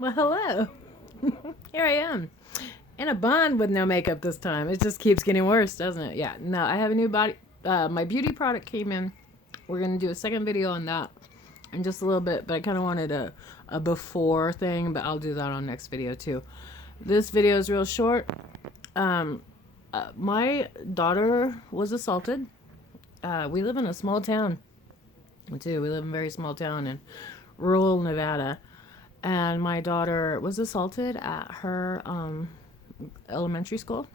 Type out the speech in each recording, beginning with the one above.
Well, hello. Here I am. In a bun with no makeup this time. It just keeps getting worse, doesn't it? Yeah, no, I have a new body. My beauty product came in. We're going to do a second video on that in just a little bit, but I kind of wanted a before thing, but I'll do that on next video too. This video is real short. My daughter was assaulted. We live in a small town, too. We live in a very small town in rural Nevada. And my daughter was assaulted at her elementary school.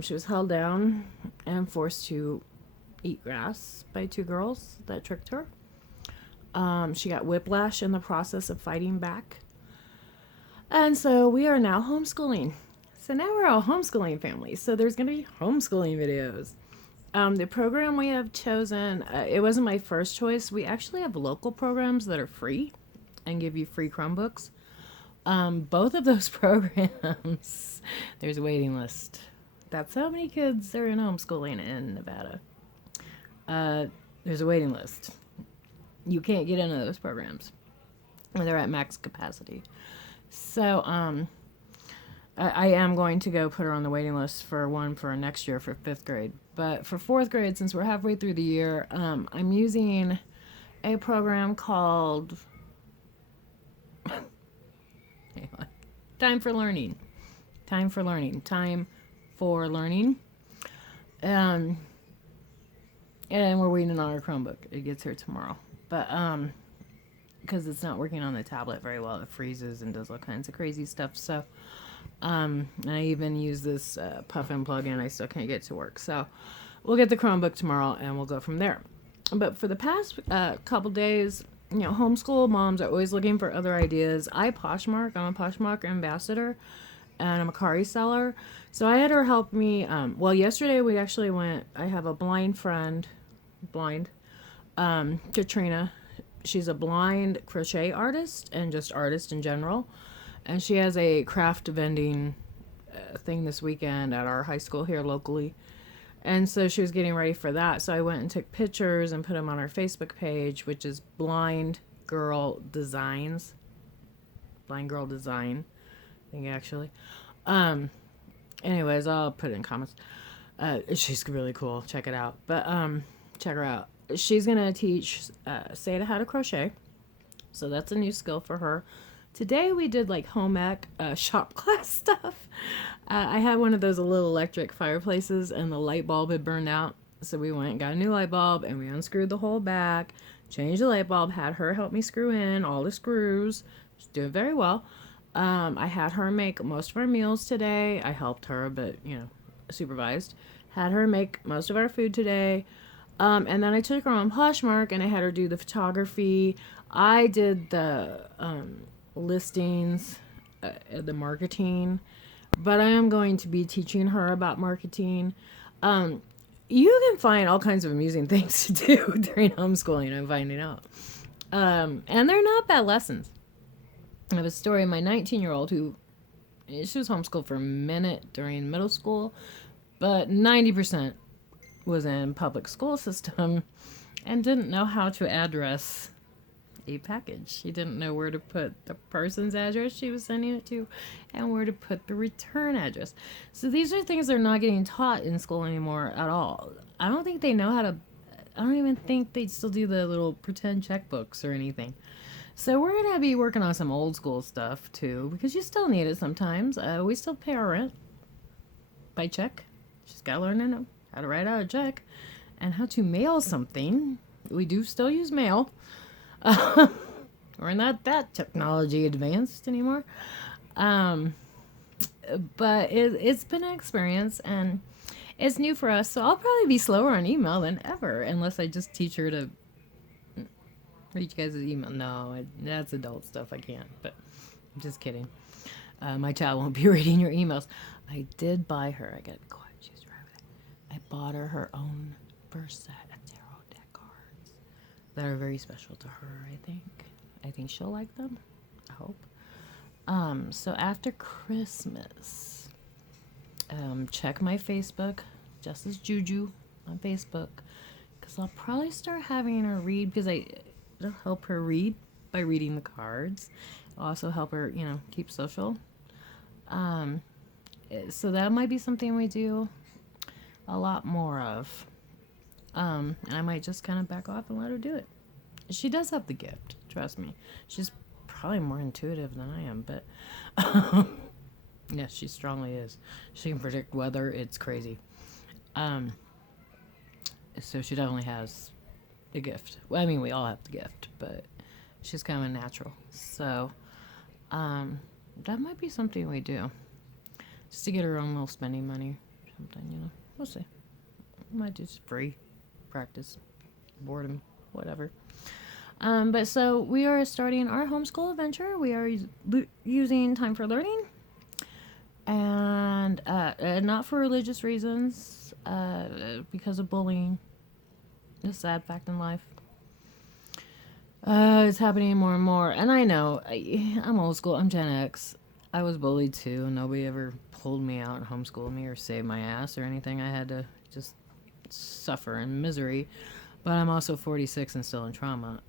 She was held down and forced to eat grass by two girls that tricked her. She got whiplash in the process of fighting back. And so we are now homeschooling. So now we're a homeschooling family. So there's going to be homeschooling videos. The program we have chosen, it wasn't my first choice. We actually have local programs that are free and give you free Chromebooks. Both of those programs, there's a waiting list. That's how many kids are in homeschooling in Nevada. There's a waiting list. You can't get into those programs when they're at max capacity. So I am going to go put her on the waiting list for next year for 5th grade. But for 4th grade, since we're halfway through the year, I'm using a program called Time4learning. Time4learning. And we're waiting on our Chromebook. It gets here tomorrow. But because it's not working on the tablet very well, it freezes and does all kinds of crazy stuff. So I even use this Puffin plugin. I still can't get it to work. So we'll get the Chromebook tomorrow and we'll go from there. But for the past couple days, homeschool moms are always looking for other ideas. I'm a Poshmark ambassador, and I'm a car reseller. So I had her help me. Yesterday we actually went. I have a blind friend, Katrina. She's a blind crochet artist and just artist in general. And she has a craft vending thing this weekend at our high school here locally. And so she was getting ready for that. So I went and took pictures and put them on our Facebook page, which is Blind Girl Designs. Blind Girl Design, I think actually. Anyways, I'll put it in comments. She's really cool. Check it out. But check her out. She's gonna teach Seda how to crochet. So that's a new skill for her. Today we did like home ec shop class stuff. I had one of those little electric fireplaces and the light bulb had burned out. So we went and got a new light bulb and we unscrewed the whole back, changed the light bulb, had her help me screw in all the screws. She's doing very well. I had her make most of our meals today. I helped her, but supervised. Had her make most of our food today. And then I took her on Poshmark and I had her do the photography. I did the listings, the marketing, but I am going to be teaching her about marketing. You can find all kinds of amusing things to do during homeschooling, I'm finding out. And they're not bad lessons. I have a story of my 19-year-old who, she was homeschooled for a minute during middle school, but 90% was in public school system and didn't know how to address a package. She didn't know where to put the person's address she was sending it to and where to put the return address. So these are things they're not getting taught in school anymore at all. I don't think they know how to, I don't even think they still do the little pretend checkbooks or anything. So we're going to be working on some old school stuff too, because you still need it sometimes. We still pay our rent by check. She's got to learn to know how to write out a check and how to mail something. We do still use mail. We're not that technology advanced anymore. But it's been an experience and it's new for us. So I'll probably be slower on email than ever unless I just teach her to read you guys' email. No, that's adult stuff. I can't, but I'm just kidding. My child won't be reading your emails. I did buy her. I got quiet. She's right. I bought her own first set of tarot deck cards that are very special to her. I think she'll like them. I hope. So after Christmas, check my Facebook, Justice Juju on Facebook, because I'll probably start having her read because it'll help her read by reading the cards. Also help her, keep social. Um, so that might be something we do a lot more of. And I might just kind of back off and let her do it. She does have the gift, trust me. She's probably more intuitive than I am, but yes, she strongly is. She can predict weather. It's crazy. Um, so she definitely has the gift. Well, I mean, we all have the gift, but she's kind of a natural. So that might be something we do. Just to get her own little spending money or something, We'll see. We might do just free practice, boredom, whatever. But so we are starting our homeschool adventure. We are using Time4learning, and not for religious reasons, because of bullying. A sad fact in life. It's happening more and more. And I know, I'm old school. I'm Gen X. I was bullied too. Nobody ever pulled me out and homeschooled me or saved my ass or anything. I had to just suffer in misery. But I'm also 46 and still in trauma.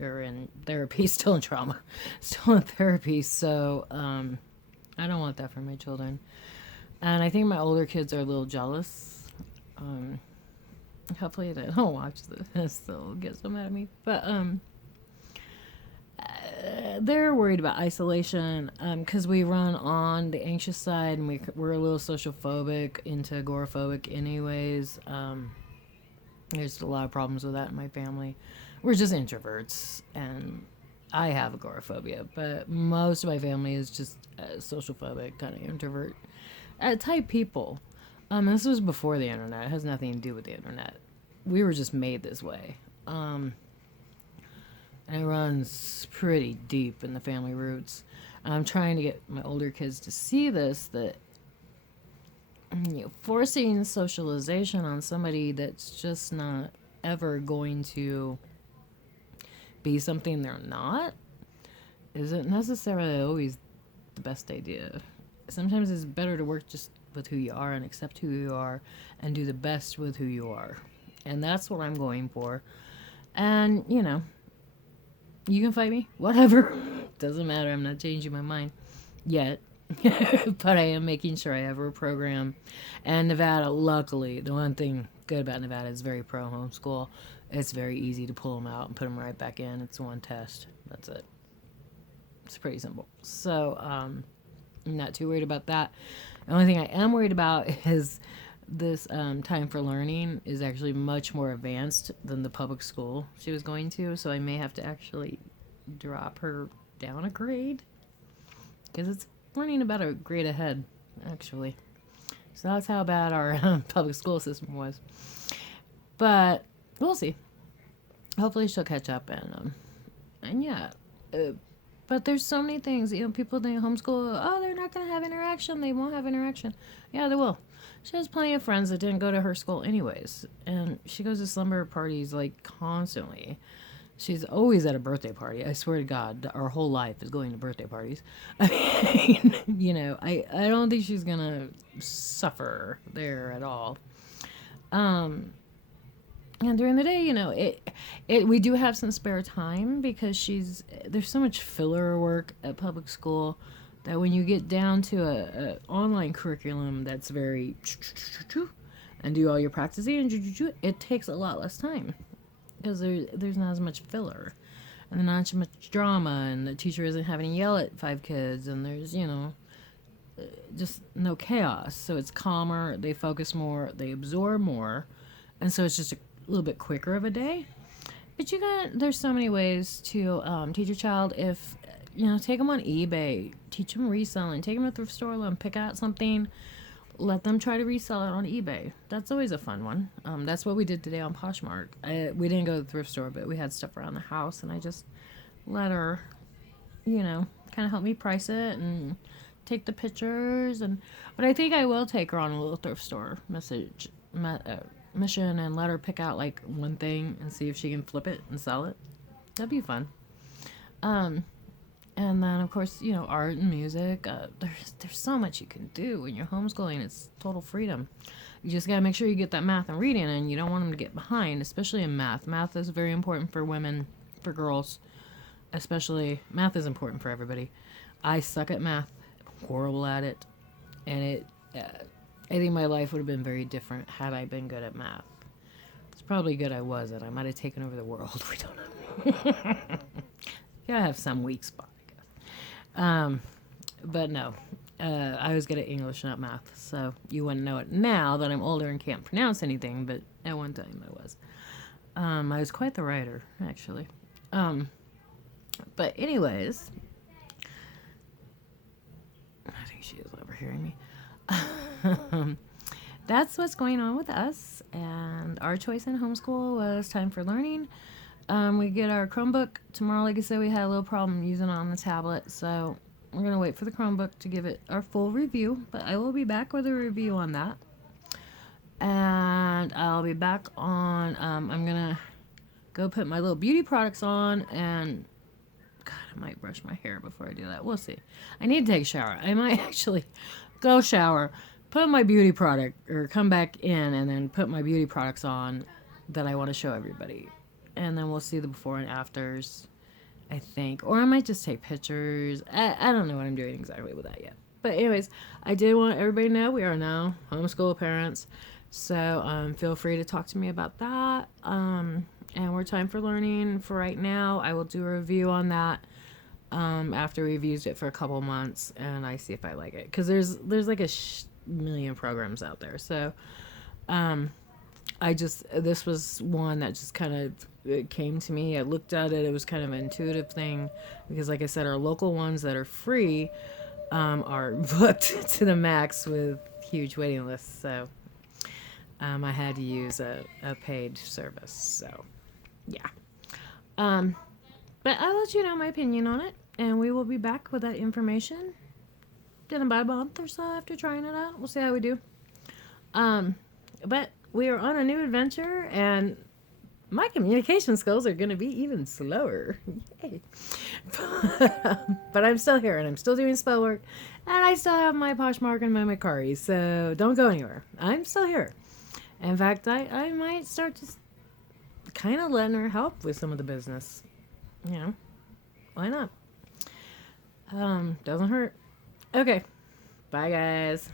Or in therapy, still in trauma. Still in therapy. So I don't want that for my children. And I think my older kids are a little jealous. Hopefully they don't watch this. They'll get so mad at me. But they're worried about isolation because we run on the anxious side, and we're a little social phobic, into agoraphobic anyways. There's a lot of problems with that in my family. We're just introverts, and I have agoraphobia, but most of my family is just social phobic, kind of introvert type people. This was before the internet. It has nothing to do with the internet. We were just made this way. And it runs pretty deep in the family roots. I'm trying to get my older kids to see this, that forcing socialization on somebody that's just not ever going to be something they're not isn't necessarily always the best idea. Sometimes it's better to work just with who you are and accept who you are and do the best with who you are. And that's what I'm going for. And, you can fight me, whatever. Doesn't matter. I'm not changing my mind yet. But I am making sure I have a program. And Nevada, luckily, the one thing good about Nevada is very pro homeschool. It's very easy to pull them out and put them right back in. It's one test. That's it. It's pretty simple. So, I'm not too worried about that. The only thing I am worried about is this Time4learning is actually much more advanced than the public school she was going to. So I may have to actually drop her down a grade because it's running about a grade ahead, actually. So that's how bad our public school system was. But we'll see. Hopefully she'll catch up, and yeah. But there's so many things, people think homeschool, they're not going to have interaction. They won't have interaction. Yeah, they will. She has plenty of friends that didn't go to her school anyways. And she goes to slumber parties, constantly. She's always at a birthday party. I swear to God, our whole life is going to birthday parties. I mean, I don't think she's going to suffer there at all. And during the day, we do have some spare time because there's so much filler work at public school that when you get down to a online curriculum that's very and do all your practicing, it takes a lot less time because there's not as much filler and not as much drama, and the teacher isn't having to yell at 5 kids, and there's just no chaos. So it's calmer, they focus more, they absorb more, and so it's just a little bit quicker of a day. But there's so many ways to teach your child. If take them on eBay, teach them reselling, take them to the thrift store, let them pick out something, let them try to resell it on eBay. That's always a fun one. That's what we did today on Poshmark. We didn't go to the thrift store, but we had stuff around the house, and I just let her kind of help me price it and take the pictures. But I think I will take her on a little thrift store mission and let her pick out one thing and see if she can flip it and sell it. That'd be fun. And then of course art and music. There's so much you can do when you're homeschooling. It's total freedom. You just gotta make sure you get that math and reading, and you don't want them to get behind, especially in math. Math is very important for women, for girls. especially math is important for everybody. I suck at math, horrible at it, and I think my life would have been very different had I been good at math. It's probably good I wasn't. I might have taken over the world. We don't know. Gotta have some weak spot, I guess. But no, I was good at English, not math. So you wouldn't know it now that I'm older and can't pronounce anything, but at one time I was. I was quite the writer, actually. But anyways, I think she is overhearing me. That's what's going on with us. And our choice in homeschool was Time4learning. We get our Chromebook tomorrow. Like I said, we had a little problem using it on the tablet, so we're going to wait for the Chromebook to give it our full review. But I will be back with a review on that. And I'll be back on, I'm going to go put my little beauty products on, and God, I might brush my hair before I do that. We'll see. I need to take a shower. I might actually go shower, put my beauty product, or come back in and then put my beauty products on that I want to show everybody. And then we'll see the before and afters, I think. Or I might just take pictures. I don't know what I'm doing exactly with that yet. But anyways, I did want everybody to know we are now homeschool parents. So feel free to talk to me about that. And we're Time4learning for right now. I will do a review on that after we've used it for a couple months and I see if I like it. Because there's like a million programs out there. So this was one that just kind of it came to me. I looked at it. It was kind of an intuitive thing. Because like I said, our local ones that are free are booked to the max with huge waiting lists. So I had to use a paid service. So yeah. But I'll let you know my opinion on it. And we will be back with that information in about a month or so after trying it out. We'll see how we do. But we are on a new adventure, and my communication skills are going to be even slower. Yay. But I'm still here, and I'm still doing spell work, and I still have my Poshmark and my Macari, so don't go anywhere. I'm still here. In fact, I might start to kind of letting her help with some of the business. You know, why not? Doesn't hurt. Okay. Bye, guys.